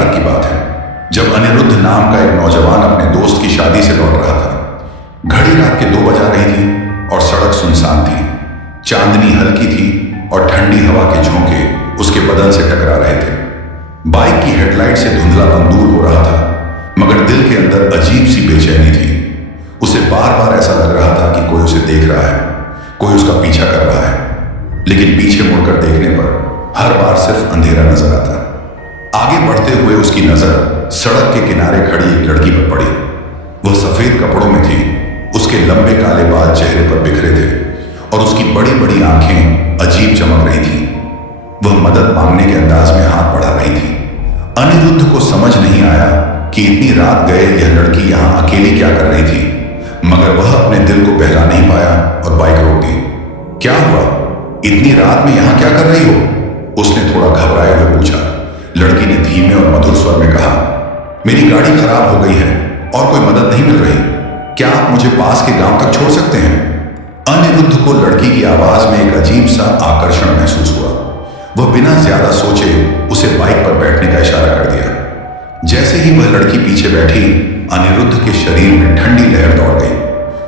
रात की बात है जब अनिरुद्ध नाम का एक नौजवान अपने दोस्त की शादी से लौट रहा था। घड़ी रात के 2 बजा रही थी और सड़क सुनसान थी। चांदनी हल्की थी और ठंडी हवा के झोंके उसके बदन से टकरा रहे थे। बाइक की हेडलाइट से धुंधलापन दूर हो रहा था, मगर दिल के अंदर अजीब सी बेचैनी थी। उसे बार बार ऐसा लग रहा था कि कोई उसे देख रहा है, कोई उसका पीछा कर रहा है, लेकिन पीछे मुड़कर देखने पर हर बार सिर्फ अंधेरा नजर आता। आगे बढ़ते हुए उसकी नजर सड़क के किनारे खड़ी एक लड़की पर पड़ी। वह सफेद कपड़ों में थी, उसके लंबे काले बाल चेहरे पर बिखरे थे और उसकी बड़ी बड़ी आंखें अजीब चमक रही थी। वह मदद मांगने के अंदाज में हाथ बढ़ा रही थी। अनिरुद्ध को समझ नहीं आया कि इतनी रात गए यह लड़की यहां अकेली क्या कर रही थी, मगर वह अपने दिल को बहला नहीं पाया और बाइक रोक दी। क्या हुआ? इतनी रात में यहां क्या कर रही हो? उसने थोड़ा घबराए हुए पूछा। लड़की ने धीमे और मधुर स्वर में कहा, मेरी गाड़ी खराब हो गई है और कोई मदद नहीं मिल रही। क्या आप मुझे पास के गांव तक छोड़ सकते हैं? अनिरुद्ध को लड़की की आवाज में एक अजीब सा आकर्षण महसूस हुआ। वह बिना ज्यादा सोचे उसे बाइक पर बैठने का इशारा कर दिया। जैसे ही वह लड़की पीछे बैठी, अनिरुद्ध के शरीर में ठंडी लहर दौड़ गई।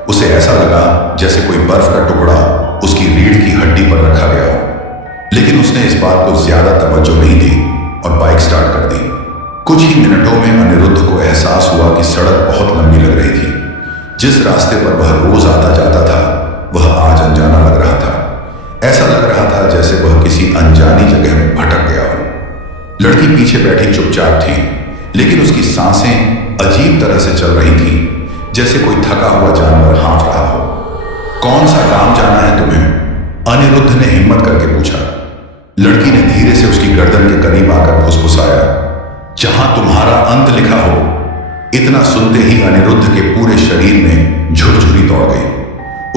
उसे ऐसा लगा जैसे कोई बर्फ का टुकड़ा उसकी रीढ़ की हड्डी पर रखा गया हो, लेकिन उसने इस बात को ज्यादा तवज्जो नहीं दी और बाइक स्टार्ट कर दी। कुछ ही मिनटों में अनिरुद्ध को एहसास हुआ कि सड़क बहुत लंबी लग रही थी। जिस रास्ते पर वह रोज आता जाता था वह आज अनजाना लग रहा था। ऐसा लग रहा था जैसे वह किसी अनजानी जगह में भटक गया हो। लड़की पीछे बैठी चुपचाप थी, लेकिन उसकी सांसें अजीब तरह से चल रही थी, जैसे कोई थका हुआ जानवर हाँफ रहा हो। कौन सा गांव जाना है तुम्हें? अनिरुद्ध ने हिम्मत करके पूछा। लड़की ने धीरे से उसकी गर्दन के करीब आकर फुसफुसाया, जहां तुम्हारा अंत लिखा हो। इतना सुनते ही अनिरुद्ध के पूरे शरीर में झुरझुरी दौड़ गई।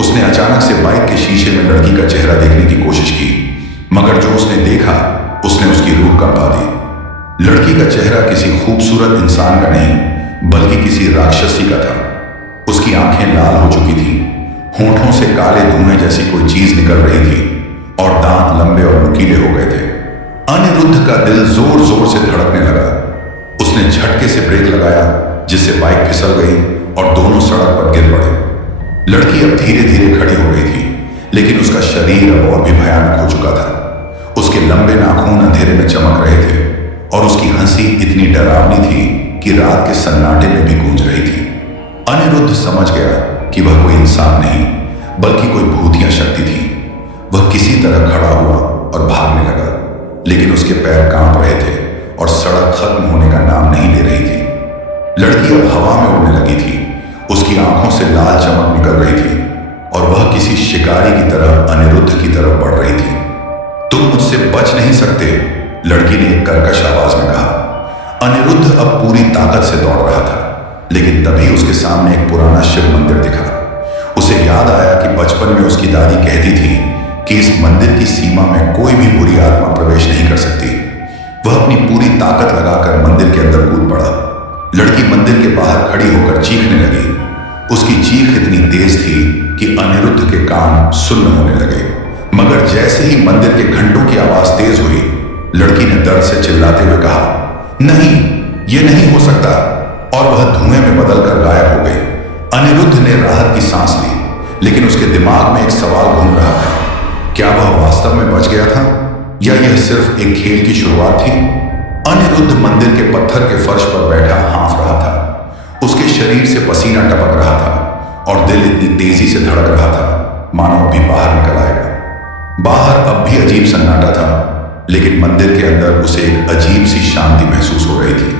उसने अचानक से बाइक के शीशे में लड़की का चेहरा देखने की कोशिश की, मगर जो उसने देखा उसने उसकी रूह कंपा दी। लड़की का चेहरा किसी खूबसूरत इंसान का नहीं, बल्कि किसी राक्षसी का था। उसकी आंखें लाल हो चुकी थीं, होठों से काले धुएं जैसी कोई चीज निकल रही थी और दांत लंबे और नुकीले हो गए थे। अनिरुद्ध का दिल जोर जोर से धड़कने लगा। उसने झटके से ब्रेक लगाया, जिससे बाइक फिसल गई और दोनों सड़क पर गिर पड़े। लड़की अब धीरे धीरे खड़ी हो गई थी, लेकिन उसका शरीर अब और भी भयानक हो चुका था। उसके लंबे नाखून अंधेरे में चमक रहे थे और उसकी हंसी इतनी डरावनी थी कि रात के सन्नाटे में भी गूंज रही थी। अनिरुद्ध समझ गया कि वह कोई इंसान नहीं, बल्कि कोई भूतिया शक्ति थी। वह किसी तरह खड़ा हुआ और भागने लगा, लेकिन उसके पैर कांप रहे थे और सड़क खत्म होने का नाम नहीं ले रही थी। लड़की अब हवा में उड़ने लगी थी, उसकी आंखों से लाल चमक निकल रही थी और वह किसी शिकारी की तरह अनिरुद्ध की तरफ बढ़ रही थी। तुम मुझसे बच नहीं सकते, लड़की ने एक कर्कश आवाज में कहा। अनिरुद्ध अब पूरी ताकत से दौड़ रहा था, लेकिन तभी उसके सामने एक पुराना शिव मंदिर दिखा। उसे याद आया कि बचपन में उसकी दादी कहती थी कि इस मंदिर की सीमा में कोई भी बुरी आत्मा प्रवेश नहीं कर सकती। वह अपनी पूरी ताकत लगाकर मंदिर के अंदर कूद पड़ा। लड़की मंदिर के बाहर खड़ी होकर चीखने लगी। उसकी चीख इतनी तेज थी कि अनिरुद्ध के कान सुन्न होने लगे। मगर जैसे ही मंदिर के घंटों की आवाज तेज हुई, लड़की ने दर्द से चिल्लाते हुए कहा, नहीं, यह नहीं हो सकता, और वह धुएं में बदलकर गायब हो गई। अनिरुद्ध ने राहत की सांस ली, लेकिन उसके दिमाग में एक सवाल घूम रहा था। क्या वह वास्तव में बच गया था या यह सिर्फ एक खेल की शुरुआत थी? अनिरुद्ध मंदिर के पत्थर के फर्श पर बैठा हाँफ रहा था। उसके शरीर से पसीना टपक रहा था और दिल इतनी तेजी से धड़क रहा था मानो अभी बाहर निकल आएगा। बाहर अब भी अजीब सन्नाटा था, लेकिन मंदिर के अंदर उसे एक अजीब सी शांति महसूस हो रही थी।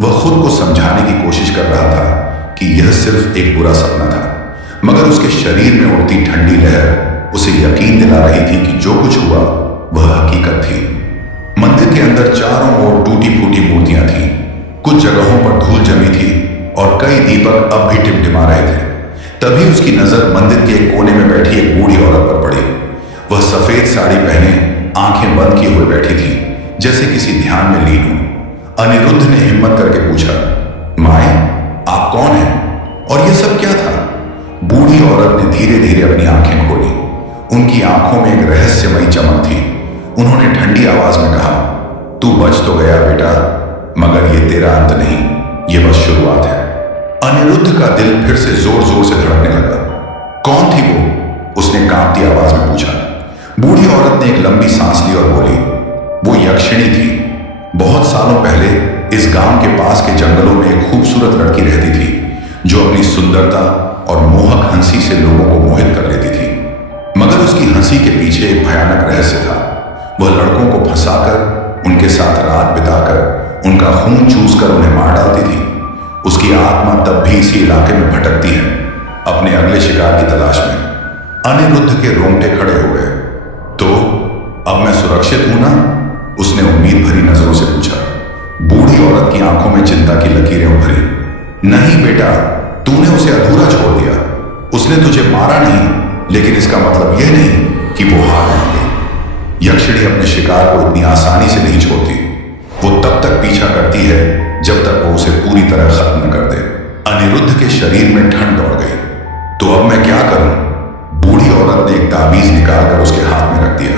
वह खुद को समझाने की कोशिश कर रहा था कि यह सिर्फ एक बुरा सपना था, मगर उसके शरीर में उड़ती ठंडी लहर उसे यकीन दिला रही थी कि जो कुछ हुआ वह हकीकत थी। मंदिर के अंदर चारों ओर टूटी फूटी मूर्तियां थीं। कुछ जगहों पर धूल जमी थी और कई दीपक अब भी टिमटिमा रहे थे। तभी उसकी नजर मंदिर के एक कोने में बैठी एक बूढ़ी औरत पर पड़ी। वह सफेद साड़ी पहने आंखें बंद किए हुए बैठी थी, जैसे किसी ध्यान में लीन हो। अनिरुद्ध ने हिम्मत करके पूछा, माए, आप कौन हैं और यह सब क्या था? बूढ़ी औरत ने धीरे धीरे अपनी आंखें खोली। उनकी आंखों में एक रहस्यमयी चमक थी। उन्होंने ठंडी आवाज में कहा, तू बच तो गया बेटा, मगर ये तेरा अंत नहीं, ये बस शुरुआत है। अनिरुद्ध का दिल फिर से जोर जोर से धड़कने लगा। कौन थी वो? उसने कांपती आवाज में पूछा। बूढ़ी औरत ने एक लंबी सांस ली और बोली, वो यक्षिणी थी। बहुत सालों पहले इस गांव के पास के जंगलों में एक खूबसूरत लड़की रहती थी, जो अपनी सुंदरता और मोहक हंसी से लोगों को मोहित कर लेती थी। मगर उसकी हंसी के पीछे एक भयानक रहस्य था। वह लड़कों को फंसाकर, उनके साथ रात बिताकर, उनका खून चूसकर उन्हें मार डालती थी। उसकी आत्मा तब भी इसी इलाके में भटकती है, अपने अगले शिकार की तलाश में। अनिरुद्ध के रोंगटे खड़े हो गए। तो अब मैं सुरक्षित हूं ना? उसने उम्मीद भरी नजरों से पूछा। बूढ़ी औरत की आंखों में चिंता की लकीरें उभरी। नहीं बेटा, तूने उसे अधूरा छोड़ दिया। उसने तुझे मारा नहीं, लेकिन इसका मतलब यह नहीं कि वो हार मान गई। यक्षिणी अपने शिकार को इतनी आसानी से नहीं छोड़ती। वो तब तक पीछा करती है जब तक वो उसे पूरी तरह खत्म न कर दे। अनिरुद्ध के शरीर में ठंड दौड़ गई। तो अब मैं क्या करूं? बूढ़ी औरत ने एक ताबीज निकालकर उसके हाथ में रख दिया।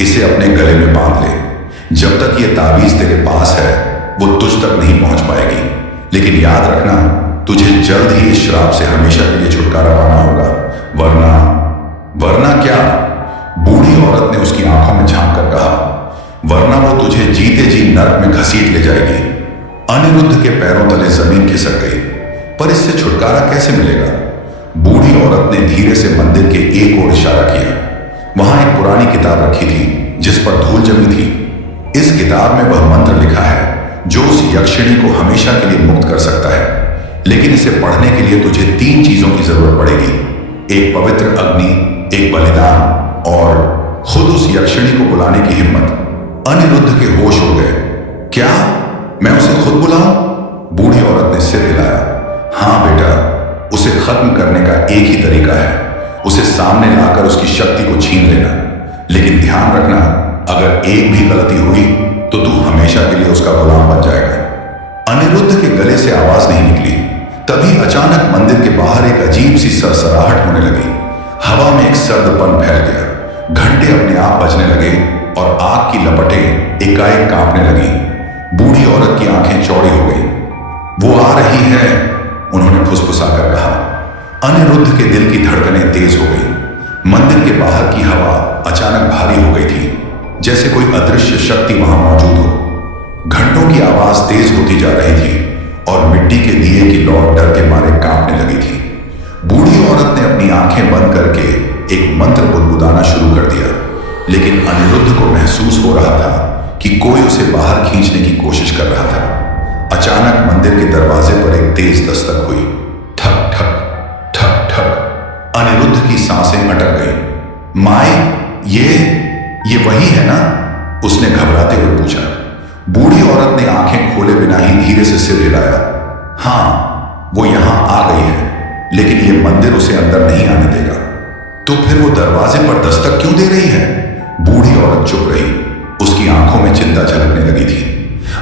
इसे अपने गले में बांध ले। जब तक ये ताबीज तेरे पास है, वो तुझ तक नहीं पहुंच पाएगी। लेकिन याद रखना, तुझे जल्द ही इस श्राप से हमेशा के लिए छुटकारा पाना होगा, वरना क्या? बूढ़ी औरत ने उसकी आंखों में झांक कर कहा, वरना वो तुझे जीते जी नरक में घसीट ले जाएगी। अनिरुद्ध के पैरों तले जमीन खिसक गई। पर इससे छुटकारा कैसे मिलेगा? बूढ़ी औरत ने धीरे से मंदिर के एक ओर इशारा किया। वहां एक पुरानी किताब रखी थी जिस पर धूल जमी थी। इस किताब में वह मंत्र लिखा है जो उस यक्षिणी को हमेशा के लिए मुक्त कर सकता है। लेकिन इसे पढ़ने के लिए तुझे 3 चीजों की जरूरत पड़ेगी, एक पवित्र अग्नि, एक बलिदान और खुद उस यक्षिणी को बुलाने की हिम्मत। अनिरुद्ध के होश हो गए। क्या मैं उसे खुद बुलाऊं? बूढ़ी औरत ने सिर हिलाया। हां बेटा, उसे खत्म करने का एक ही तरीका है, उसे सामने लाकर उसकी शक्ति को छीन लेना। लेकिन ध्यान रखना, अगर एक भी गलती हुई तो तू हमेशा के लिए उसका गुलाम बन जाएगा। अनिरुद्ध के गले से आवाज नहीं निकली। तभी अचानक मंदिर के बाहर एक अजीब सी सरसराहट होने लगी। हवा में एक सर्दपन फैल गया। घंटे अपने आप बजने लगे और आग की लपटें एकाएक कांपने लगी। बूढ़ी औरत की आंखें चौड़ी हो गई। वो आ रही है, उन्होंने फुसफुसाकर कहा। अनिरुद्ध के दिल की धड़कनें तेज हो गई। मंदिर के बाहर की हवा अचानक भारी हो गई थी, जैसे कोई अदृश्य शक्ति वहां मौजूद हो। घंटों की आवाज तेज होती जा रही थी और मिट्टी के दिए की लौ डर के मारे कांपने लगी थी। बूढ़ी औरत ने अपनी आंखें बंद करके एक मंत्र बुदबुदाना शुरू कर दिया। लेकिन अनिरुद्ध को महसूस हो रहा था कि कोई उसे बाहर खींचने की कोशिश कर रहा था। अचानक मंदिर के दरवाजे पर एक तेज दस्तक हुई। ठक ठक ठक ठक। अनिरुद्ध की सांसें अटक गई। माए, ये वही है ना? उसने घबराते हुए पूछा। बूढ़ी औरत ने आंखें खोले बिना ही धीरे से सिर हिलाया। हां, वो यहां आ गई है, लेकिन ये मंदिर उसे अंदर नहीं आने देगा। तो फिर वो दरवाजे पर दस्तक क्यों दे रही है? बूढ़ी औरत चुप रही। उसकी आंखों में चिंता झलकने लगी थी।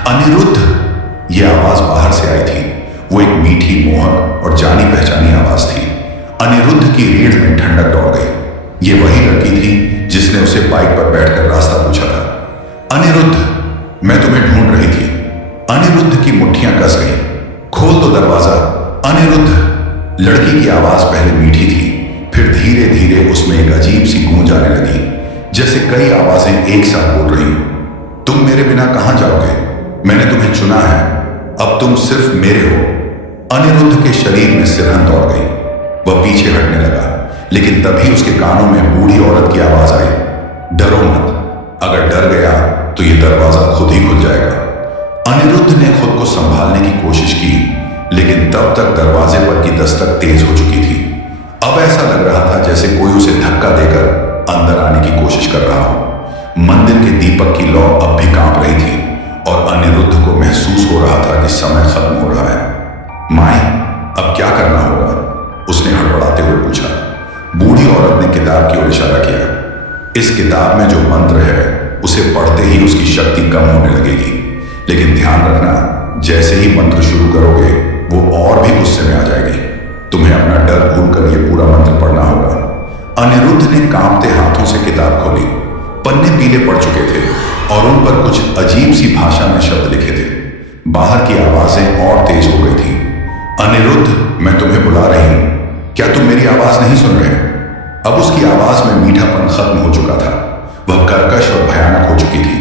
अनिरुद्ध, यह आवाज बाहर से आई थी। वो एक मीठी, मोहक और जानी पहचानी आवाज थी। अनिरुद्ध की रीढ़ में ठंडक दौड़ गई। ये वही लड़की थी जिसने उसे बाइक पर बैठकर रास्ता पूछा था। अनिरुद्ध, मैं तुम्हें ढूंढ रही थी। अनिरुद्ध की मुट्ठियां कस गई। खोल दो दरवाजा। अनिरुद्ध। लड़की की आवाज पहले मीठी थी, फिर धीरे धीरे उसमें एक अजीब सी गूंज आने लगी, जैसे कई आवाजें एक साथ बोल रही हो। तुम मेरे बिना कहां जाओगे? मैंने तुम्हें चुना है, अब तुम सिर्फ मेरे हो। अनिरुद्ध के शरीर में सिरहन दौड़ गई। वह पीछे हटने लगा, लेकिन तभी उसके कानों में बूढ़ी औरत की आवाज आई, डरो मत, अगर डर गया तो यह दरवाजा खुद ही खुल जाएगा। अनिरुद्ध ने खुद को संभालने की कोशिश की, लेकिन तब तक दरवाजे पर की दस्तक तेज हो चुकी थी। अब ऐसा लग रहा था जैसे कोई उसे धक्का देकर अंदर आने की कोशिश कर रहा हो। मंदिर के दीपक की लौ अब भी कांप रही थी और अनिरुद्ध को महसूस हो रहा था कि समय खत्म हो रहा है। माए, अब क्या करना होगा? उसने हड़बड़ाते हुए पूछा। बूढ़ी औरत ने किताब की ओर इशारा किया। इस किताब में जो मंत्र है उसे पढ़ते ही उसकी शक्ति कम होने लगेगी, लेकिन ध्यान रखना, जैसे ही मंत्र शुरू करोगे वो और भी गुस्से में आ जाएगी। तुम्हें अपना डर भूलकर यह पूरा मंत्र पढ़ना होगा। अनिरुद्ध ने कांपते हाथों से किताब खोली। पन्ने पीले पड़ चुके थे और उन पर कुछ अजीब सी भाषा में शब्द लिखे थे। बाहर की आवाजें और तेज हो गई थी। अनिरुद्ध, मैं तुम्हें बुला रही हूं, क्या तुम मेरी आवाज नहीं सुन रहे? अब उसकी आवाज में मीठापन खत्म हो चुका था। वह कर्कश और भयानक हो चुकी थी।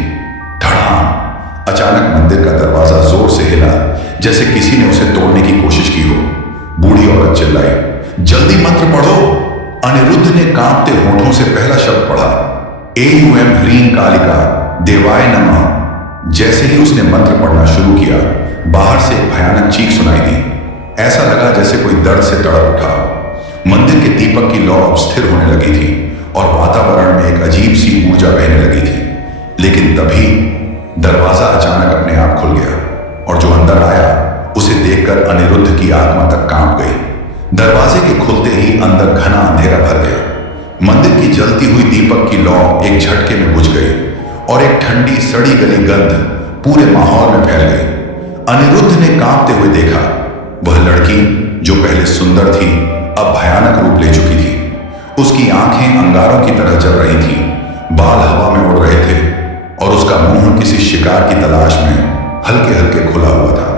धड़ाम! अचानक मंदिर का दरवाजा जोर से हिला, जैसे किसी ने उसे तोड़ने की कोशिश की हो। बूढ़ी औरत चिल्लाई, जल्दी मंत्र पढ़ो। अनिरुद्ध ने कांपते होठों से पहला शब्द पढ़ा, एयूएम ह्रीं कालिका देवाय नमः। जैसे ही उसने मंत्र पढ़ना शुरू किया, बाहर से एक भयानक चीख सुनाई दी। ऐसा लगा जैसे कोई दर्द से तड़प उठा। मंदिर के दीपक की लौ अब स्थिर होने लगी थी और वातावरण में एक अजीब सी ऊर्जा बहने लगी थी। लेकिन तभी दरवाजा अचानक अपने आप खुल गया और जो अंदर आया उसे देखकर अनिरुद्ध की आत्मा तक कांप गई। दरवाजे के खुलते ही अंदर घना अंधेरा भर गया। मंदिर की जलती हुई दीपक की लौ एक झटके में बुझ गई और एक ठंडी सड़ी गली गंध पूरे माहौल में फैल गई। अनिरुद्ध ने कांपते हुए देखा, वह लड़की जो पहले सुंदर थी अब भयानक रूप ले चुकी थी। उसकी आंखें अंगारों की तरह जल रही थी, बाल हवा में उड़ रहे थे और उसका मुंह किसी शिकार की तलाश में हल्के हल्के खुला हुआ था,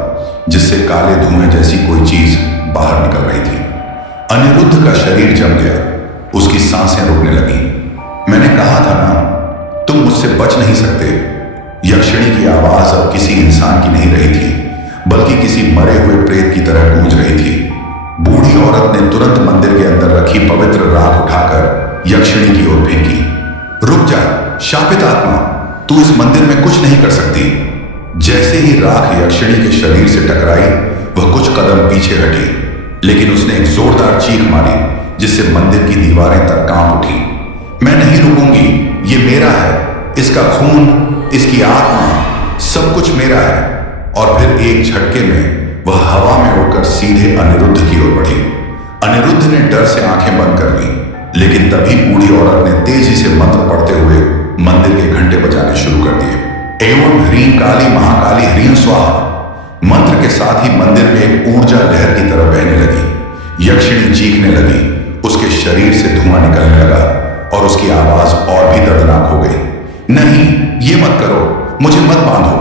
जिससे काले धुएं जैसी कोई चीज बाहर निकल रही थी। अनिरुद्ध का शरीर जम गया, उसकी सांसें रुकने लगी। मैंने कहा था ना, तुम मुझसे बच नहीं सकते। यक्षिणी की आवाज अब किसी इंसान की नहीं रही थी, बल्कि किसी मरे हुए प्रेत की तरह गूंज रही थी। बूढ़ी औरत ने तुरंत मंदिर के अंदर रखी पवित्र राख उठाकर यक्षिणी की ओर फेंकी। रुक जा शापित आत्मा, तू इस मंदिर में कुछ नहीं कर सकती। जैसे ही राख यक्षिणी के शरीर से टकराई, वह कुछ कदम पीछे हटी, लेकिन उसने एक जोरदार चीख मारी जिससे मंदिर की दीवारें तक कांप उठी। मैं नहीं रुकूंगी, ये मेरा है, इसका खून, इसकी आत्मा, सब कुछ मेरा है। और फिर एक झटके में वह हवा में उड़कर सीधे अनिरुद्ध की ओर बढ़ी। अनिरुद्ध ने डर से आंखें बंद कर ली, लेकिन तभी बूढ़ी औरत ने तेजी से मंत्र पढ़ते हुए मंदिर के घंटे बजाने शुरू कर दिए। एवं ह्रीं काली महाकाली ह्रीं स्वाहा। मंत्र के साथ ही मंदिर में एक ऊर्जा लहर की तरह बहने लगी। यक्षिणी चीखने लगी, उसके शरीर से धुआं निकलने लगा और उसकी आवाज और भी दर्दनाक हो गई। नहीं, ये मत करो, मुझे मत बांधो।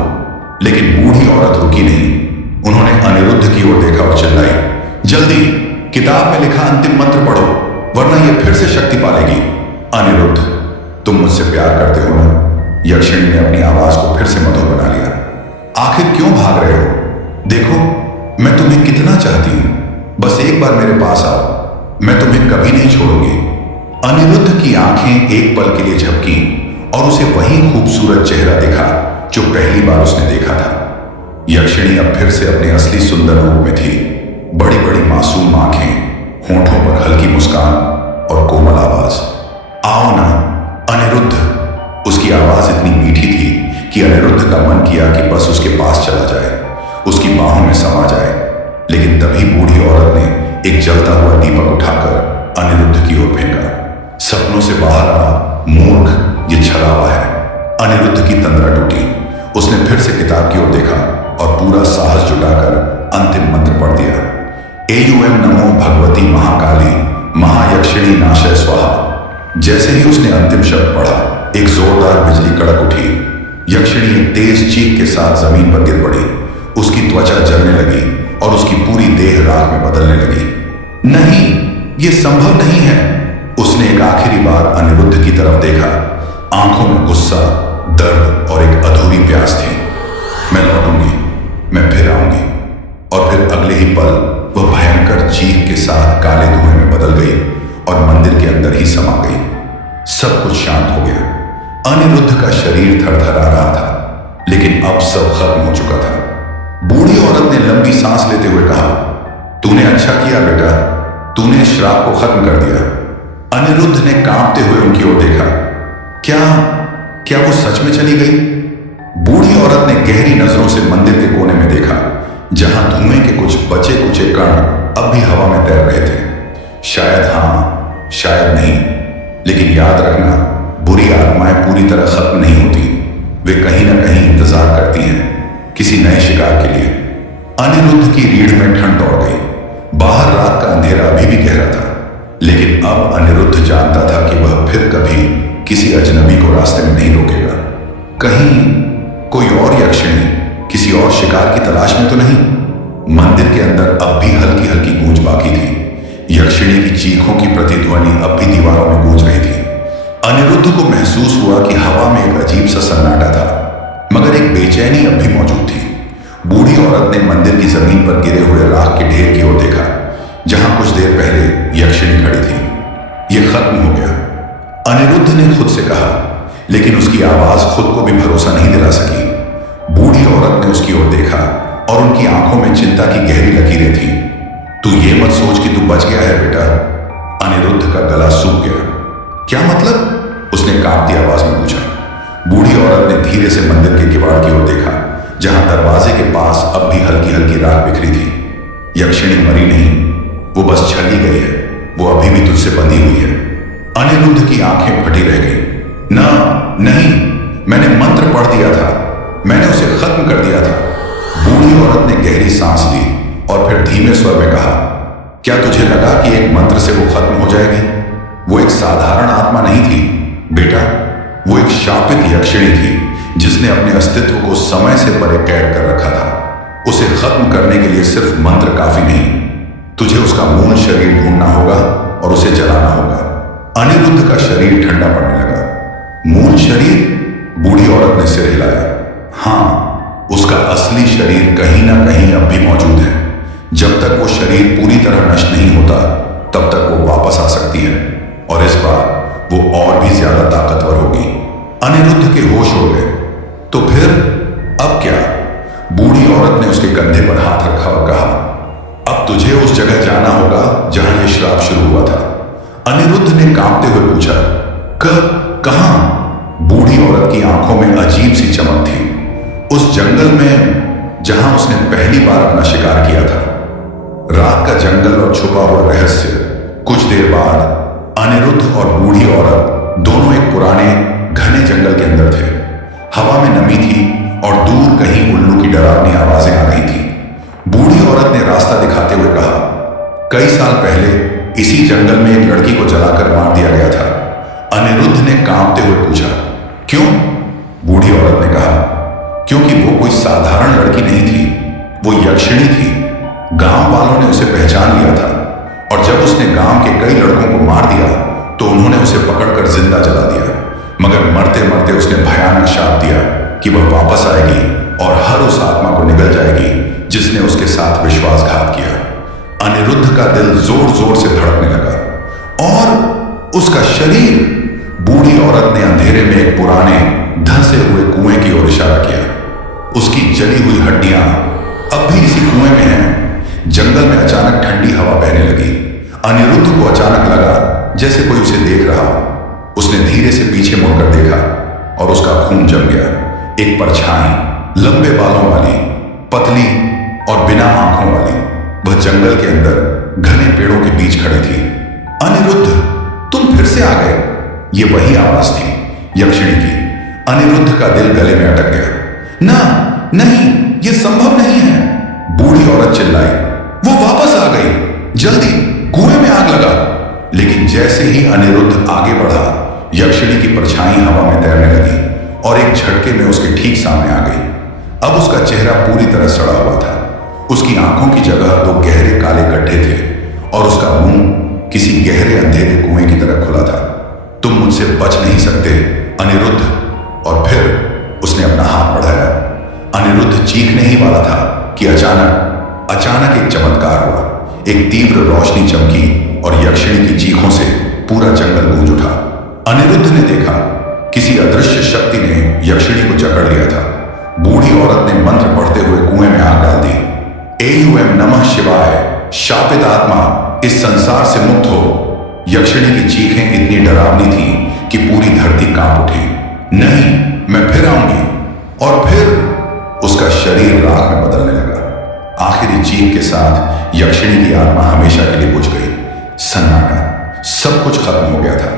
लेकिन बूढ़ी औरत रुकी नहीं। उन्होंने अनिरुद्ध की ओर देखा और चिल्लाई, जल्दी किताब में लिखा अंतिम मंत्र पढ़ो, वरना यह फिर से शक्ति पालेगी। अनिरुद्ध, तुम मुझसे प्यार करते हो ना? यक्षिणी ने अपनी आवाज को फिर से मधुर बना लिया। आखिर क्यों भाग रहे हो? देखो, मैं तुम्हें कितना चाहती हूं। बस एक बार मेरे पास आओ, मैं तुम्हें कभी नहीं छोड़ूंगी। अनिरुद्ध की आंखें एक पल के लिए झपकी और उसे वही खूबसूरत चेहरा दिखा जो पहली बार उसने देखा था। यक्षिणी अब फिर से अपने असली सुंदर रूप में थी। बड़ी बड़ी मासूम आंखें, होठों पर हल्की मुस्कान और कोमल आवाज। आओ ना अनिरुद्ध। उसकी आवाज इतनी मीठी थी कि अनिरुद्ध का मन किया कि बस उसके पास चला जाए, उसकी बाहों में समा जाए। लेकिन तभी बूढ़ी औरत ने एक जलता हुआ दीपक उठाकर अनिरुद्ध की ओर फेंका। सपनों से बाहर आ मूर्ख, ये छलावा है। अनिरुद्ध की तंद्रा टूटी। उसने फिर से किताब की ओर देखा और पूरा साहस जुटाकर अंतिम मंत्र पढ़ दिया। एयूएम नमो भगवती महाकाली महायक्षिणी नाशय स्वाहा। जैसे ही उसने अंतिम शब्द पढ़ा, एक जोरदार बिजली कड़क उठी। यक्षिणी एक तेज चीख के साथ जमीन पर गिर पड़ी। उसकी त्वचा जलने लगी और उसकी पूरी देह राख में बदलने लगी। नहीं, यह संभव नहीं है। उसने एक आखिरी बार अनिरुद्ध की तरफ देखा। आंखों में गुस्सा, दर्द और एक अधूरी प्यास थी। मैं लौटूंगी, मैं फिर आऊंगी। और फिर अगले ही पल वह भयंकर चीख के साथ काले धुएं में बदल गई और मंदिर के अंदर ही समा गई। सब कुछ शांत हो गया। अनिरुद्ध का शरीर थरथरा रहा था, लेकिन अब सब खत्म हो चुका था। बूढ़ी औरत ने लंबी सांस लेते हुए कहा, तूने अच्छा किया बेटा, तूने श्राप को खत्म कर दिया। अनिरुद्ध ने कांपते हुए उनकी ओर देखा। क्या वो सच में चली गई? बूढ़ी औरत ने गहरी नजरों से मंदिर के कोने में देखा, जहां धुएं के कुछ बचे कुचे कण अब भी हवा में तैर रहे थे। शायद हां, शायद नहीं, लेकिन याद रखना, बुरी आत्माएं पूरी तरह खत्म नहीं होती। वे कहीं ना कहीं इंतजार करती हैं किसी नए शिकार के लिए। अनिरुद्ध की रीढ़ में ठंड दौड़ गई। बाहर रात का अंधेरा अभी भी गहरा था, लेकिन अब अनिरुद्ध जानता था कि वह फिर कभी किसी अजनबी को रास्ते में नहीं रोकेगा। कहीं कोई और यक्षिणी किसी और शिकार की तलाश में तो नहीं। मंदिर के अंदर अब भी हल्की हल्की गूंज बाकी थी। यक्षिणी की चीखों की प्रतिध्वनि अब भी दीवारों में गूंज रही थी। अनिरुद्ध को महसूस हुआ कि हवा में एक अजीब सा सन्नाटा था, मगर एक बेचैनी अब भी मौजूद थी। बूढ़ी औरत ने मंदिर की जमीन पर गिरे हुए राख के ढेर की ओर देखा, जहां कुछ देर पहले यक्षिणी खड़ी थी। यह खत्म हो गया, अनिरुद्ध ने खुद से कहा, लेकिन उसकी आवाज खुद को भी भरोसा नहीं दिला सकी। बूढ़ी औरत ने उसकी ओर देखा और उनकी आंखों में चिंता की गहरी लकीरें थीं। तू ये मत सोच कि तू बच गया है बेटा। अनिरुद्ध का गला सूख गया। क्या मतलब? उसने कांपती आवाज में पूछा। बूढ़ी औरत ने धीरे से मंदिर के किवाड़ की ओर देखा, जहां दरवाजे के पास अब भी हल्की हल्की राख बिखरी थी। यक्षिणी मरी नहीं, वो बस छली गई है। वो अभी भी तुझसे बंधी हुई है। अनिरुद्ध की आंखें फटी रह गई। ना, नहीं, मैंने मंत्र पढ़ दिया था, मैंने उसे खत्म कर दिया था। बूढ़ी औरत ने गहरी सांस ली और फिर धीमे स्वर में कहा, क्या तुझे लगा कि एक मंत्र से वो खत्म हो जाएगी? वो एक साधारण आत्मा नहीं थी बेटा, वो एक शापित यक्षिणी थी, जिसने अपने अस्तित्व को समय से परे कैद कर रखा था। उसे खत्म करने के लिए सिर्फ मंत्र काफी नहीं, तुझे उसका मूल शरीर ढूंढना होगा और उसे जलाना होगा। अनिरुद्ध का शरीर ठंडा पड़ने लगा। मूल शरीर? बूढ़ी औरत ने सिर हिलाया। हाँ, उसका असली शरीर कहीं ना कहीं अब भी मौजूद है। जब तक वो शरीर पूरी तरह नष्ट नहीं होता, तब तक वो वापस आ सकती है, और इस बार वो और भी ज्यादा ताकतवर होगी। अनिरुद्ध के होश उड़ गए। तो फिर अब क्या? बूढ़ी औरत ने उसके कंधे पर हाथ रखा और कहा, अब तुझे उस जगह जाना होगा जहां यह श्राप शुरू हुआ था। अनिरुद्ध ने कांपते हुए पूछा, कहां? बूढ़ी औरत की आंखों में अजीब सी चमक थी। उस जंगल में जहां उसने पहली बार अपना शिकार किया था। रात का जंगल और छुपा हुआ रहस्य। कुछ देर बाद अनिरुद्ध और बूढ़ी औरत दोनों एक पुराने घने जंगल के अंदर थे। हवा में नमी थी और दूर कहीं उल्लू की डरावनी आवाजें आ रही थी। बूढ़ी औरत ने रास्ता दिखाते हुए कहा, कई साल पहले इसी जंगल में एक लड़की को जलाकर मार दिया गया था। अनिरुद्ध ने कांपते हुए पूछा, क्यों? बूढ़ी औरत ने कहा, क्योंकि वो कोई साधारण लड़की नहीं थी, वो यक्षिणी थी। गांव वालों ने उसे पहचान लिया था, और जब उसने गांव के कई लड़कों को मार दिया तो उन्होंने उसे पकड़कर जिंदा जला दिया। मगर मरते मरते उसने भयानक शाप दिया कि वह वापस आएगी और हर उस आत्मा को निगल जाएगी जिसने उसके साथ विश्वासघात किया। अनिरुद्ध का दिल जोर जोर से धड़कने लगा। और उसका शरीर? बूढ़ी औरत ने अंधेरे में एक पुराने धंसे हुए कुएं की ओर इशारा किया। उसकी जली हुई हड्डियां अब भी इसी कुएं में हैं। जंगल में अचानक ठंडी हवा बहने लगी। अनिरुद्ध को अचानक लगा जैसे कोई उसे देख रहा हो। उसने धीरे से पीछे मुड़कर देखा और उसका खून जम गया। एक परछाई, लंबे बालों वाली, पतली और बिना आंखों वाली, वह जंगल के अंदर घने पेड़ों के बीच खड़ी थी। अनिरुद्ध, तुम फिर से आ गए। ये वही आवाज थी, यक्षिणी की। अनिरुद्ध का दिल गले में अटक गया। ना, नहीं, ये संभव नहीं है, बूढ़ी औरत चिल्लाई। वो वापस आ गई, जल्दी कुएं में आग लगा। लेकिन जैसे ही अनिरुद्ध आगे बढ़ा, यक्षिणी की परछाई हवा में तैरने लगी और एक झटके में उसके ठीक सामने आ गई। अब उसका चेहरा पूरी तरह सड़ा हुआ था। उसकी आंखों की जगह दो गहरे काले गड्ढे थे और उसका मुंह किसी गहरे अंधेरे कुएं की तरह खुला था। तुम मुझसे बच नहीं सकते अनिरुद्ध। और फिर उसने अपना हाथ बढ़ाया। अनिरुद्ध चीखने ही वाला था कि अचानक एक चमत्कार हुआ। एक तीव्र रोशनी चमकी और यक्षिणी की चीखों से पूरा जंगल गूंज उठा। अनिरुद्ध ने देखा किसी अदृश्य शक्ति ने यक्षिणी को जकड़ लिया था। बूढ़ी औरत ने मंत्र पढ़ते हुए कुएं में आग डाल दी। एयूएम नमः शिवाय, शापित आत्मा इस संसार से मुक्त हो। यक्षिणी की चीखें इतनी डरावनी थी कि पूरी धरती कांप उठी। नहीं, मैं फिर आऊंगी। और फिर उसका शरीर राख में बदलने लगा। आखिरी चीख के साथ यक्षिणी की आत्मा हमेशा के लिए बुझ गई। सन्नाटा, सब कुछ खत्म हो गया था।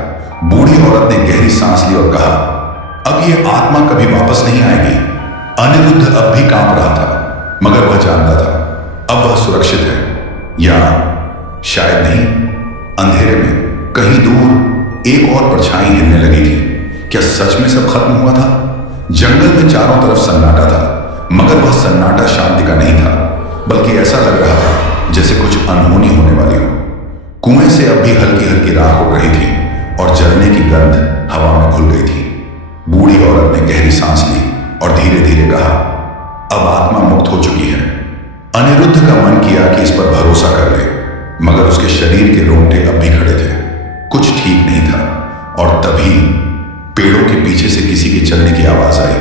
बूढ़ी औरत ने गहरी सांस ली और कहा, अब यह आत्मा कभी वापस नहीं आएगी। अनिरुद्ध अब भी कांप रहा था, मगर वह जानता था अब वह सुरक्षित है, या शायद नहीं। अंधेरे में कहीं दूर एक और परछाई हिलने लगी थी। क्या सच में सब खत्म हुआ था? जंगल में चारों तरफ सन्नाटा था, मगर वह सन्नाटा शांति का नहीं था, बल्कि ऐसा लग रहा था जैसे कुछ अनहोनी होने वाली हो। कुएं से अब भी हल्की हल्की राख उड़ रही थी और जलने की गंध हवा में घुल गई थी। बूढ़ी औरत ने गहरी सांस ली और धीरे धीरे कहा, अब आत्मा मुक्त हो चुकी है। अनिरुद्ध का मन किया कि इस पर भरोसा कर ले, मगर उसके शरीर के रोंगटे अब भी खड़े थे। कुछ ठीक नहीं था। और तभी पेड़ों के पीछे से किसी के चलने की आवाज आई।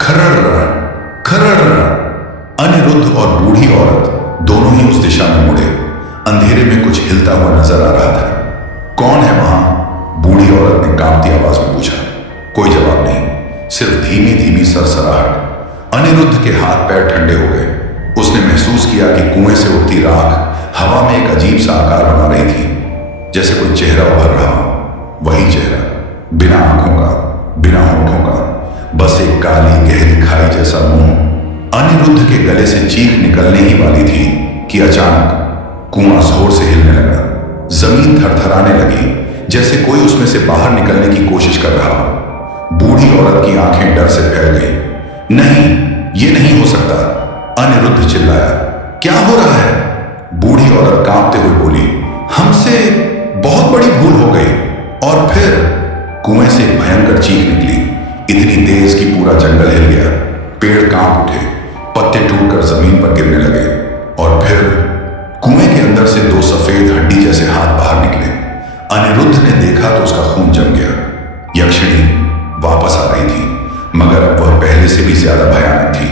खर्रर खर्रर। अनिरुद्ध और बूढ़ी औरत दोनों ही उस दिशा में मुड़े। अंधेरे में कुछ हिलता हुआ नजर आ रहा था। कौन है वहां? बूढ़ी औरत ने कांपती आवाज में पूछा। कोई जवाब नहीं, सिर्फ धीमी धीमी सरसराहट। अनिरुद्ध के हाथ पैर ठंडे हो गए। उसने महसूस किया कि कुएं से उठती राख हवा में एक अजीब सा आकार बना रही थी, जैसे कोई चेहरा उभर रहा हो। वही चेहरा, बिना आंखों का, बिना होठों का, बस एक काली गहरी खाई जैसा मुंह। अनिरुद्ध के गले से चीख निकलने ही वाली थी कि अचानक कुआं जोर से हिलने लगा। जमीन थरथराने लगी, जैसे कोई उसमें से बाहर निकलने की कोशिश कर रहा हो। बूढ़ी औरत की आंखें डर से फैल गई। नहीं, ये नहीं हो सकता, अनिरुद्ध चिल्लाया। क्या हो रहा है? बूढ़ी औरत कांपते हुए बोली, हमसे बहुत बड़ी भूल हो गई। और फिर कुएं से एक भयंकर चीख निकली, इतनी तेज कि पूरा जंगल हिल गया। पेड़ कांप उठे, पत्ते टूटकर जमीन पर गिरने लगे। और फिर कुएं के अंदर से दो सफेद हड्डी जैसे हाथ बाहर निकले। अनिरुद्ध ने देखा तो उसका खून जम गया। यक्षिणी वापस आ रही थी, मगर अब वह पहले से भी ज्यादा भयानक थी।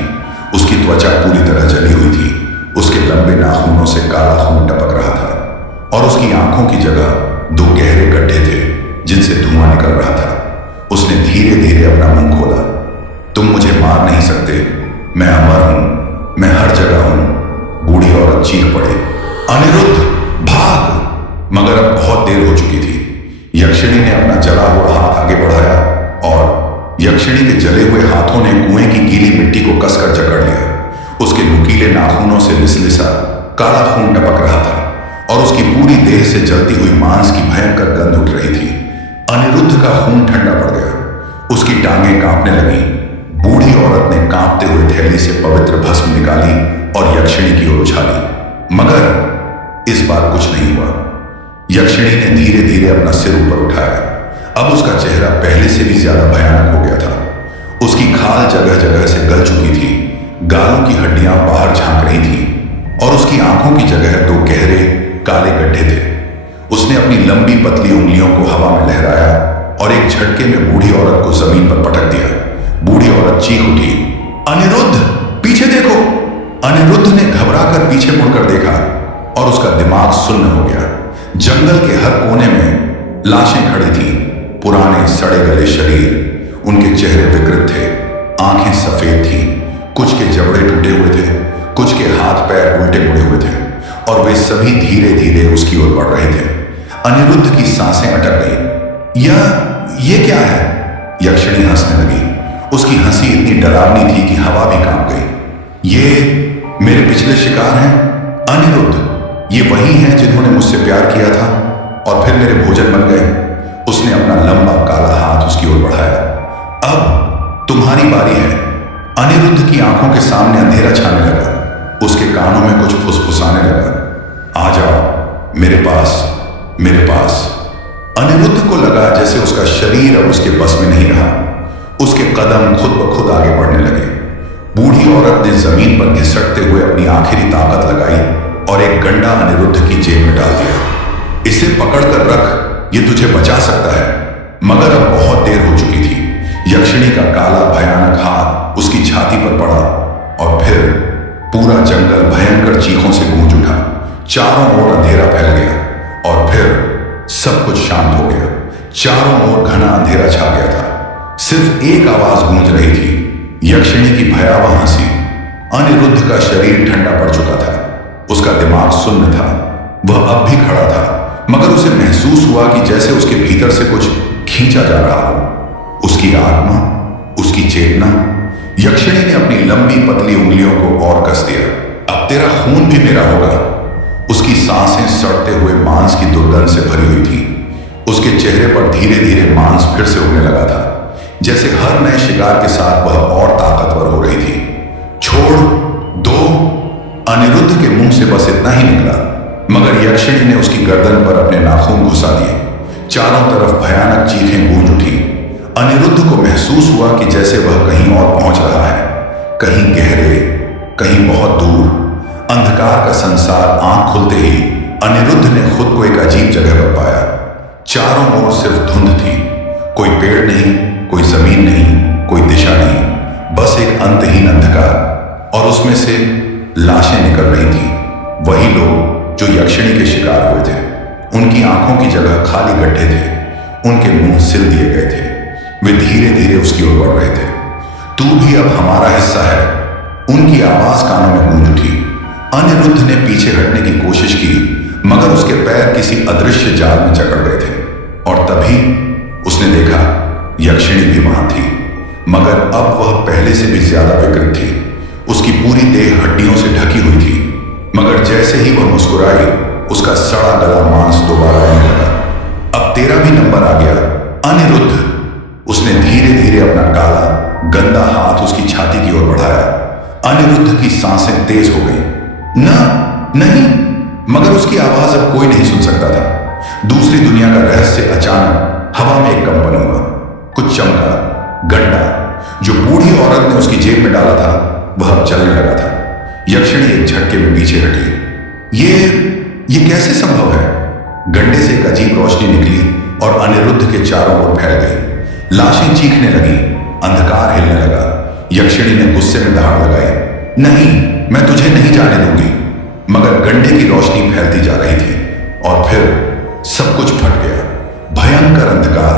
उसकी त्वचा पूरी तरह जली हुई थी। उसके लंबे नाखूनों से काला खून टपक रहा था और उसकी आंखों की जगह दो गहरे गड्ढे थे जिनसे धुआं निकल रहा था। उसने धीरे धीरे अपना मुंह खोला। तुम मुझे मार नहीं सकते, मैं अमर हूं, मैं हर जगह हूं। बूढ़ी औरत चीख पड़े, अनिरुद्ध भाग! मगर अब बहुत देर हो चुकी थी। यक्षिणी ने अपना जला हुआ हाथ आगे बढ़ाया और यक्षिणी के जले हुए हाथों ने कुएं की गीली मिट्टी को कसकर जकड़ लिया। उसके नुकीले नाखूनों से लिसलिसा काला खून टपक रहा था और उसकी पूरी देह से जलती हुई मांस की भयंकर गंध उठ रही थी। अनिरुद्ध का खून ठंडा पड़ गया। उसकी टांगें कांपने लगी। बूढ़ी औरत ने कांपते हुए थैली से पवित्र भस्म निकाली और यक्षिणी की ओर उछाली, मगर इस बार कुछ नहीं हुआ। यक्षिणी ने धीरे धीरे अपना सिर ऊपर उठाया। अब उसका चेहरा पहले से भी ज्यादा भयानक हो गया था। उसकी खाल जगह जगह से गल चुकी थी, गालों की हड्डियां बाहर झांक रही थी और उसकी आंखों की जगह दो गहरे काले गड्ढे थे। उसने अपनी लंबी पतली उंगलियों को हवा में लहराया और एक झटके में बूढ़ी औरत को जमीन पर पटक दिया। बूढ़ी औरत चीख उठी, अनिरुद्ध पीछे देखो! अनिरुद्ध ने घबराकर पीछे मुड़कर देखा और उसका दिमाग सुन्न हो गया। जंगल के हर कोने में लाशें खड़ी थीं, पुराने सड़े गले शरीर, उनके चेहरे विकृत थे, आंखें सफेद थीं, कुछ के जबड़े टूटे हुए थे, कुछ के हाथ पैर उल्टे मुड़े हुए थे और वे सभी धीरे धीरे उसकी ओर बढ़ रहे थे। अनिरुद्ध की सांसें अटक गई। ये क्या है? यक्षिणी हंसने लगी। उसकी हंसी इतनी डरावनी थी कि हवा भी कांप गई। ये मेरे पिछले शिकार हैं, अनिरुद्ध। ये वही हैं जिन्होंने मुझसे प्यार किया था और फिर मेरे भोजन बन गए। उसने अपना लंबा काला हाथ उसकी ओर बढ़ाया। अब तुम्हारी बारी है। अनिरुद्ध की आंखों के सामने अंधेरा छाने लगा। उसके कानों में कुछ फुसफुसाने लगा, आ जाओ मेरे पास, मेरे पास। अनिरुद्ध को लगा जैसे उसका शरीर अब उसके बस में नहीं रहा। उसके कदम खुद ब खुद आगे बढ़ने लगे। बूढ़ी औरत ने जमीन पर घिसटते हुए अपनी आखिरी ताकत लगाई और एक गंडा अनिरुद्ध की जेब में डाल दिया। इसे पकड़कर रख, ये तुझे बचा सकता है। मगर अब बहुत देर हो चुकी थी। यक्षिणी का काला भयानक हाथ उसकी छाती पर पड़ा और फिर पूरा जंगल भयंकर चीखों से गूंज उठा। चारों ओर अंधेरा फैल गया और फिर सब कुछ शांत हो गया। चारों ओर घना अंधेरा छा गया था। सिर्फ एक आवाज गूंज रही थी, यक्षिणी की भयावह हंसी। अनिरुद्ध का शरीर ठंडा पड़ चुका था। उसका दिमाग सुन्न था। वह अब भी खड़ा था, मगर उसे महसूस हुआ कि जैसे उसके भीतर से कुछ खींचा जा रहा हो। उसकी आत्मा, उसकी चेतना। यक्षिणी ने अपनी लंबी पतली उंगलियों को और कस दिया। अब तेरा खून भी मेरा होगा। उसकी सांसें सड़ते हुए मांस की दुर्गंध से भरी हुई थी। उसके चेहरे पर धीरे धीरे मांस फिर से उगने लगा था, जैसे हर नए शिकार के साथ वह और ताकतवर हो रही थी। गर्दन पर अपने नाखून घुसा दिए। चारों तरफ भयानक चीखें गूंज उठी। अनिरुद्ध को महसूस हुआ कि जैसे वह कहीं और पहुंच रहा है, कहीं गहरे, कहीं बहुत दूर। अंधकार का संसार आंख खुलते ही अनिरुद्ध ने खुद को एक अजीब जगह पर पाया। चारों ओर सिर्फ धुंध थी, कोई पेड़ नहीं, कोई जमीन नहीं, कोई दिशा नहीं, बस एक अंतहीन अंधकार। और उसमें से लाशें निकल रही थी, वही लोग जो यक्षिणी के शिकार हुए थे। उनकी आंखों की जगह खाली गड्ढे थे, उनके मुंह सिल दिए गए थे। वे धीरे धीरे उसकी ओर बढ़ रहे थे। तू भी अब हमारा हिस्सा है, उनकी आवाज कानों में गूंज उठी। अनिरुद्ध ने पीछे हटने की कोशिश की, मगर उसके पैर किसी अदृश्य जाल में जकड़ गए थे। और तभी उसने देखा यक्षिणी भी वहां थी, मगर अब वह पहले से भी ज्यादा विकृत थी। उसकी पूरी देह हड्डियों से ढकी हुई थी, मगर जैसे ही वह मुस्कुराई, उसका सड़ा गला मांस दोबारा आने लगा। अब तेरा भी नंबर आ गया अनिरुद्ध। उसने धीरे धीरे अपना काला गंदा हाथ उसकी छाती की ओर बढ़ाया। अनिरुद्ध की सांसें तेज हो गई। नहीं, मगर उसकी आवाज अब कोई नहीं सुन सकता था। दूसरी दुनिया का रहस्य अचानक हवा में एक कंपन हुआ। कुछ चमका, गंडा जो बूढ़ी औरत ने उसकी जेब में डाला था, वह अब चलने लगा था। यक्षिणी एक झटके में पीछे हटी। ये कैसे संभव है? गंडे से एक अजीब रोशनी निकली और अनिरुद्ध के चारों ओर फैल गई। लाशें चीखने लगी, अंधकार हिलने लगा। यक्षिणी ने गुस्से में दहाड़ लगाई। नहीं, मैं तुझे नहीं जाने दूंगी। मगर गंडे की रोशनी फैलती जा रही थी और फिर सब कुछ फट गया। भयंकर अंधकार,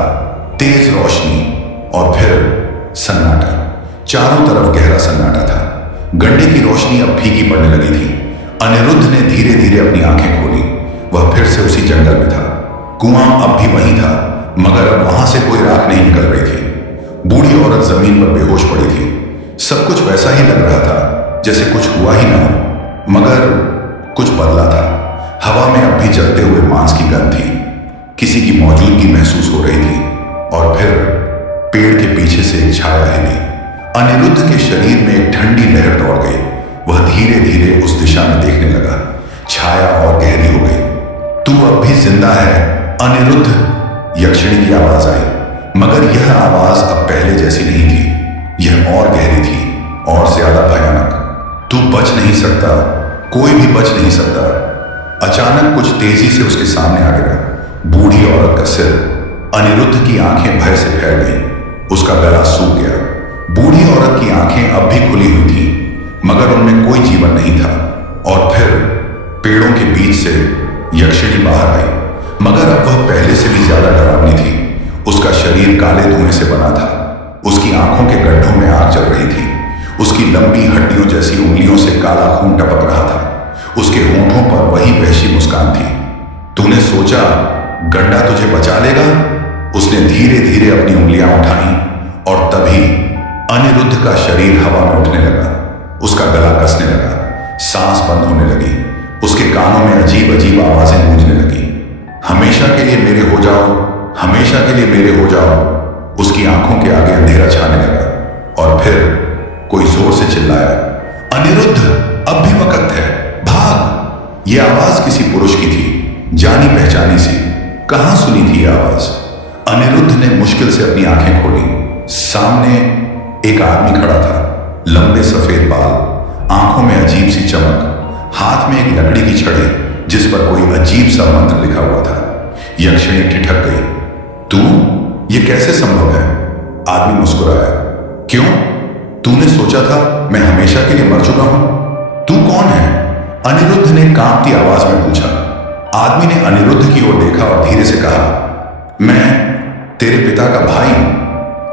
तेज रोशनी और फिर सन्नाटा। चारों तरफ गहरा सन्नाटा था। गंडे की रोशनी अब फीकी पड़ने लगी थी। अनिरुद्ध ने धीरे धीरे अपनी आंखें खोली। वह फिर से उसी जंगल में था। कुआं अब भी वहीं था, मगर अब वहां से कोई राख नहीं निकल रही थी। बूढ़ी औरत जमीन पर बेहोश पड़ी थी। सब कुछ वैसा ही लग रहा था जैसे कुछ हुआ ही ना हो, मगर कुछ बदला था। हवा में अब भी जलते हुए मांस की गंध थी। किसी की मौजूदगी महसूस हो रही थी। और फिर पेड़ के पीछे से एक छाया हिली। अनिरुद्ध के शरीर में एक ठंडी लहर दौड़ गई। वह धीरे धीरे उस दिशा में देखने लगा। छाया और गहरी हो गई। तू अब भी जिंदा है अनिरुद्ध, यक्षिणी की आवाज आई। मगर यह आवाज अब पहले जैसी नहीं थी। यह और गहरी थी और ज्यादा भयानक। तू बच नहीं सकता, कोई भी बच नहीं सकता। अचानक कुछ तेजी से उसके सामने आ गिरा। बूढ़ी औरत का सिर। अनिरुद्ध की आंखें भय से फैल गईं। उसका गला सूख गया। बूढ़ी औरत की आंखें अब भी खुली हुई थीं, मगर उनमें कोई जीवन नहीं था। और फिर पेड़ों के बीच से यक्षिणी बाहर आई, मगर अब वह पहले से भी ज्यादा डरावनी थी। उसका शरीर काले धुएं से बना था। उसकी आंखों के गड्ढों में आग जल रही थी। उसकी लंबी हड्डियों जैसी उंगलियों से काला खून टपक रहा था। उसके होठों पर वही वहशी मुस्कान थी। तूने सोचा गंडा तुझे बचा लेगा? उसने धीरे धीरे अपनी उंगलियां उठाई और तभी अनिरुद्ध का शरीर हवा में उठने लगा। उसका गला कसने लगा। सांस बंद होने लगी। उसके कानों में अजीब अजीब आवाजें गूंजने लगी। हमेशा के लिए मेरे हो जाओ, हमेशा के लिए मेरे हो जाओ। उसकी आंखों के आगे अंधेरा छाने लगा और फिर कोई जोर से चिल्लाया, अनिरुद्ध, अब भी वक्त है, भाग। यह आवाज किसी पुरुष की थी, जानी पहचानी सी। कहां सुनी थी यह आवाज? अनिरुद्ध ने मुश्किल से अपनी आंखें खोली। सामने एक आदमी खड़ा था। लंबे सफेद बाल, आंखों में अजीब सी चमक, हाथ में एक लकड़ी की छड़ी जिस पर कोई अजीब सा मंत्र लिखा हुआ था। यक्षिणी ठिठक गई। तू, ये कैसे संभव है? आदमी मुस्कुराया। क्यों? तूने सोचा था मैं हमेशा के लिए मर चुका हूं? तू कौन है? अनिरुद्ध ने कांपती आवाज में पूछा। आदमी ने अनिरुद्ध की ओर देखा और धीरे से कहा, मैं तेरे पिता का भाई हूं।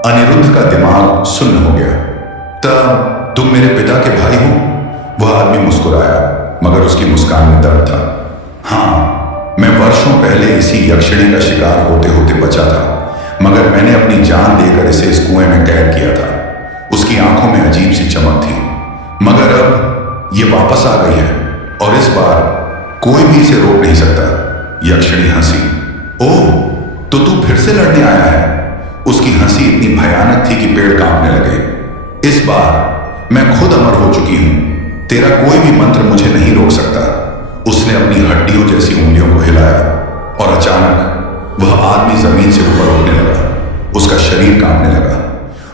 अनिरुद्ध का दिमाग सुन्न हो गया। तब तुम मेरे पिता के भाई हो? वह आदमी मुस्कुराया, मगर उसकी मुस्कान में दर्द था। हाँ, मैं वर्षों पहले इसी यक्षिणी का शिकार होते होते बचा था, मगर मैंने अपनी जान देकर इसे इस कुएं में कैद किया था। उसकी आंखों में अजीब सी चमक थी, मगर अब ये वापस आ गई है और इस बार कोई भी इसे रोक नहीं सकता। यक्षिणी हंसी। ओह, तो तू फिर से लड़ने आया है? उसकी हंसी इतनी भयानक थी कि पेड़ कांपने लगे। इस बार मैं खुद अमर हो चुकी हूं। तेरा कोई भी मंत्र मुझे नहीं रोक सकता। उसने अपनी हड्डियों जैसी उंगलियों को हिलाया और अचानक वह आदमी जमीन से ऊपर उठने लगा। उसका शरीर कांपने लगा।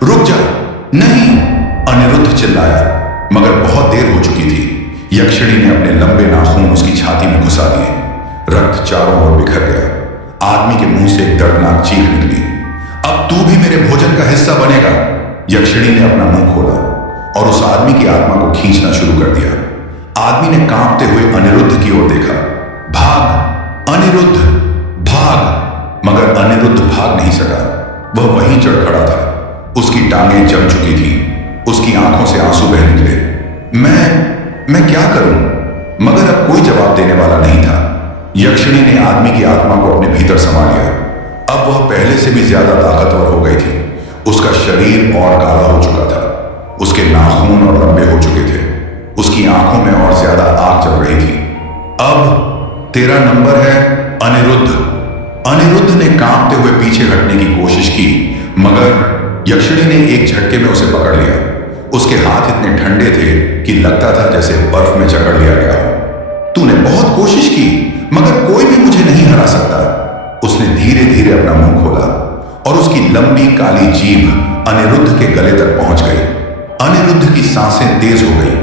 रुक जा, नहीं, अनिरुद्ध चिल्लाया, मगर बहुत देर हो चुकी थी। यक्षिणी ने अपने लंबे नाखून उसकी छाती में घुसा दिए। रक्त चारों ओर बिखर गया। आदमी के मुंह से एक दर्दनाक चीख निकली। अब तू भी मेरे भोजन का हिस्सा बनेगा। यक्षिणी ने अपना मुंह खोला और उस आदमी की आत्मा को खींचना शुरू कर दिया। आदमी ने कांपते हुए अनिरुद्ध की ओर देखा। भाग अनिरुद्ध, भाग! मगर अनिरुद्ध भाग नहीं सका। वह वहीं चढ़ खड़ा था। उसकी टांगें जम चुकी थी। उसकी आंखों से आंसू बह निकले। मैं क्या करूं? मगर अब कोई जवाब देने वाला नहीं था। यक्षिणी ने आदमी की आत्मा को अपने भीतर समा लिया। अब वह पहले से भी ज्यादा ताकतवर हो गई थी। उसका शरीर और काला हो चुका था। उसके नाखून और लंबे हो चुके थे। उसकी आंखों में और ज्यादा आग जल रही थी। अब तेरा नंबर है, अनिरुद्ध। अनिरुद्ध ने कांपते हुए पीछे हटने की कोशिश की, मगर यक्षिणी ने एक झटके में उसे पकड़ लिया। उसके हाथ इतने ठंडे थे कि लगता था जैसे बर्फ में जकड़ लिया गया हो। तूने बहुत कोशिश की, मगर कोई भी मुझे नहीं हरा सकता। उसने धीरे धीरे अपना मुंह खोला और उसकी लंबी काली जीभ अनिरुद्ध के गले तक पहुंच गई। अनिरुद्ध की सांसें तेज हो गई।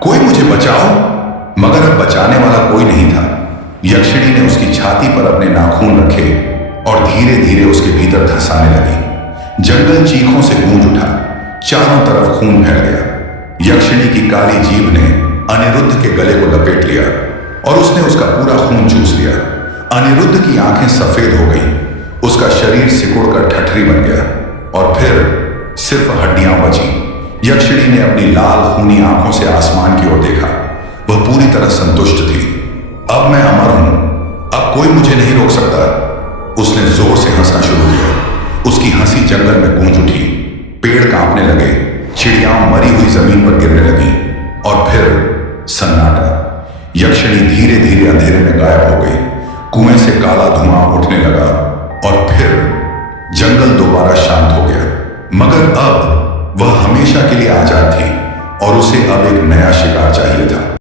कोई मुझे बचाओ! मगर अब बचाने वाला कोई नहीं था। यक्षिणी ने उसकी छाती पर अपने नाखून रखे और धीरे धीरे उसके भीतर धंसाने लगी। जंगल चीखों से गूंज उठा। चारों तरफ खून फैल गया। यक्षिणी की काली जीभ ने अनिरुद्ध के गले को लपेट लिया और उसने उसका पूरा खून चूस लिया। अनिरुद्ध की आंखें सफेद हो गईं। उसका शरीर सिकुड़कर ठठरी बन गया और फिर सिर्फ हड्डियां बची। यक्षिणी ने अपनी लाल खूनी आंखों से आसमान की ओर देखा। वह पूरी तरह संतुष्ट थी। अब मैं अमर हूं, अब कोई मुझे नहीं रोक सकता। उसने जोर से हंसना शुरू किया। उसकी हंसी जंगल में गूंज उठी। पेड़ कांपने लगे। चिड़ियां मरी हुई जमीन पर गिरने लगी और फिर सन्नाटा। यक्षिणी धीरे धीरे अंधेरे में गायब हो गई। कुएं से काला धुआं उठने लगा और फिर जंगल दोबारा शांत हो गया। मगर अब वह हमेशा के लिए आजाद थी और उसे अब एक नया शिकार चाहिए था।